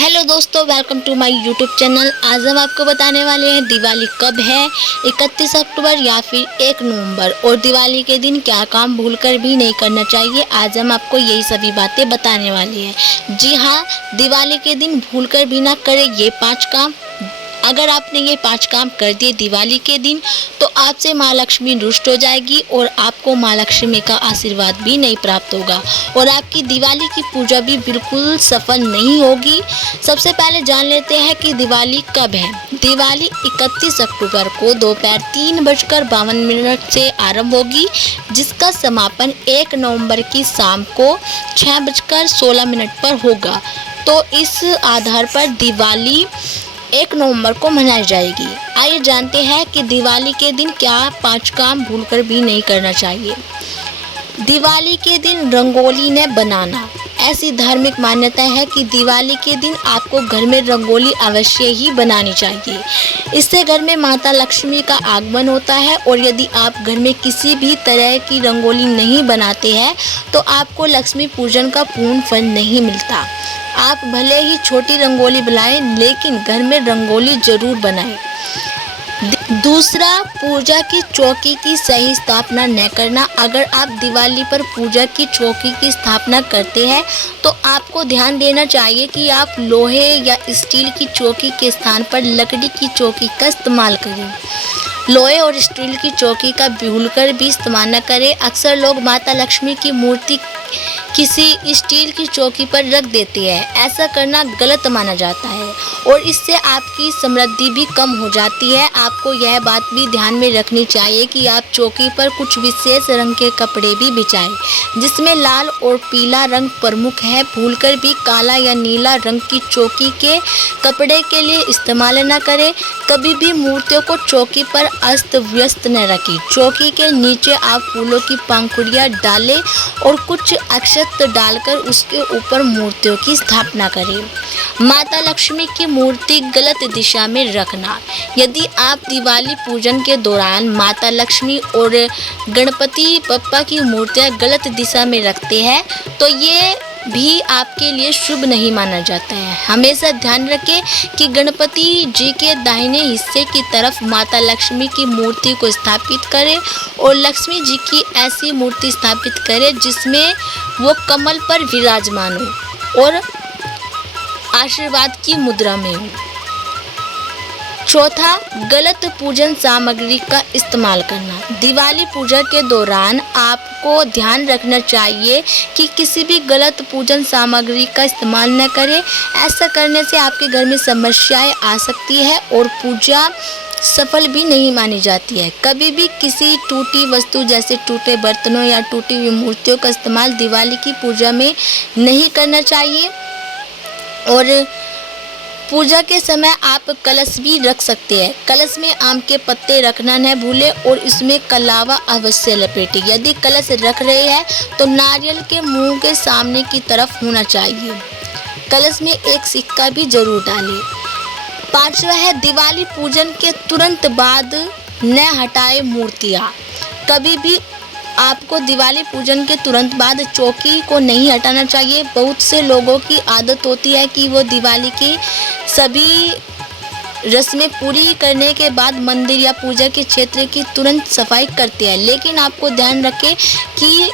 Hello दोस्तों, welcome to my YouTube channel. आज हम आपको बताने वाले हैं दिवाली कब है, 31 अक्टूबर या फिर 1 नवंबर, और दिवाली के दिन क्या काम भूलकर भी नहीं करना चाहिए। आज हम आपको यही सभी बातें बताने वाले हैं। जी हाँ, दिवाली के दिन भूलकर भी ना करें ये 5 काम। अगर आपने ये 5 काम कर दिए दिवाली के दिन तो आपसे माँ लक्ष्मी रुष्ट हो जाएगी और आपको माँ लक्ष्मी का आशीर्वाद भी नहीं प्राप्त होगा और आपकी दिवाली की पूजा भी बिल्कुल सफल नहीं होगी। सबसे पहले जान लेते हैं कि दिवाली कब है। दिवाली 31 अक्टूबर को दोपहर 3:52 से आरंभ होगी, जिसका समापन 1 नवंबर की शाम को 6:16 पर होगा। तो इस आधार पर दिवाली 1 नवंबर को मनाई जाएगी। आइए जानते हैं कि दिवाली के दिन क्या 5 काम भूलकर भी नहीं करना चाहिए। दिवाली के दिन रंगोली न बनाना। ऐसी धार्मिक मान्यता है कि दिवाली के दिन आपको घर में रंगोली अवश्य ही बनानी चाहिए। इससे घर में माता लक्ष्मी का आगमन होता है और यदि आप घर में किसी भी तरह की रंगोली नहीं बनाते हैं तो आपको लक्ष्मी पूजन का पूर्ण फल नहीं मिलता। आप भले ही छोटी रंगोली बनाएं, लेकिन घर में रंगोली जरूर बनाएं। दूसरा, पूजा की चौकी की सही स्थापना न करना। अगर आप दिवाली पर पूजा की चौकी की स्थापना करते हैं तो आपको ध्यान देना चाहिए कि आप लोहे या स्टील की चौकी के स्थान पर लकड़ी की चौकी का इस्तेमाल करें। लोहे और स्टील की चौकी का भूलकर भी इस्तेमाल न करें। अक्सर लोग माता लक्ष्मी की मूर्ति किसी स्टील की चौकी पर रख देते हैं। ऐसा करना गलत माना जाता है और इससे आपकी समृद्धि भी कम हो जाती है। आपको यह बात भी ध्यान में रखनी चाहिए कि आप चौकी पर कुछ विशेष रंग के कपड़े भी बिछाएं, जिसमें लाल और पीला रंग प्रमुख है। भूलकर भी काला या नीला रंग की चौकी के कपड़े के लिए इस्तेमाल न करें। कभी भी मूर्तियों को चौकी पर अस्त व्यस्त न रखें। चौकी के नीचे आप फूलों की पंखुड़ियाँ डालें और कुछ अक्षत डालकर उसके ऊपर मूर्तियों की स्थापना करें। माता लक्ष्मी की मूर्ति गलत दिशा में रखना। यदि आप दिवाली पूजन के दौरान माता लक्ष्मी और गणपति बप्पा की मूर्तियां गलत दिशा में रखते हैं तो ये भी आपके लिए शुभ नहीं माना जाता है। हमेशा ध्यान रखें कि गणपति जी के दाहिने हिस्से की तरफ माता लक्ष्मी की मूर्ति को स्थापित करें और लक्ष्मी जी की ऐसी मूर्ति स्थापित करें जिसमें वो कमल पर विराजमान हो और आशीर्वाद की मुद्रा में हो। चौथा, गलत पूजन सामग्री का इस्तेमाल करना। दिवाली पूजा के दौरान आपको ध्यान रखना चाहिए कि किसी भी गलत पूजन सामग्री का इस्तेमाल न करें। ऐसा करने से आपके घर में समस्याएं आ सकती है और पूजा सफल भी नहीं मानी जाती है। कभी भी किसी टूटी वस्तु जैसे टूटे बर्तनों या टूटी हुई मूर्तियों का इस्तेमाल दिवाली की पूजा में नहीं करना चाहिए। और पूजा के समय आप कलश भी रख सकते हैं। कलश में आम के पत्ते रखना न भूलें और इसमें कलावा अवश्य लपेटें। यदि कलश रख रहे हैं तो नारियल के मुंह के सामने की तरफ होना चाहिए। कलश में एक सिक्का भी जरूर डालें। 5वां है, दिवाली पूजन के तुरंत बाद न हटाएं मूर्तियाँ। कभी भी आपको दिवाली पूजन के तुरंत बाद चौकी को नहीं हटाना चाहिए। बहुत से लोगों की आदत होती है कि वो दिवाली की सभी रस्में पूरी करने के बाद मंदिर या पूजा के क्षेत्र की तुरंत सफाई करते हैं, लेकिन आपको ध्यान रखें कि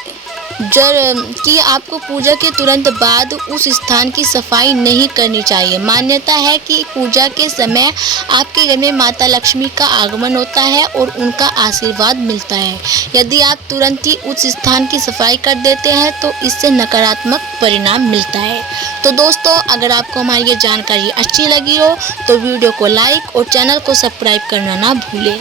आपको पूजा के तुरंत बाद उस स्थान की सफाई नहीं करनी चाहिए। मान्यता है कि पूजा के समय आपके घर में माता लक्ष्मी का आगमन होता है और उनका आशीर्वाद मिलता है। यदि आप तुरंत ही उस स्थान की सफाई कर देते हैं तो इससे नकारात्मक परिणाम मिलता है। तो दोस्तों, अगर आपको हमारी ये जानकारी अच्छी लगी हो तो वीडियो को लाइक और चैनल को सब्सक्राइब करना ना भूलें।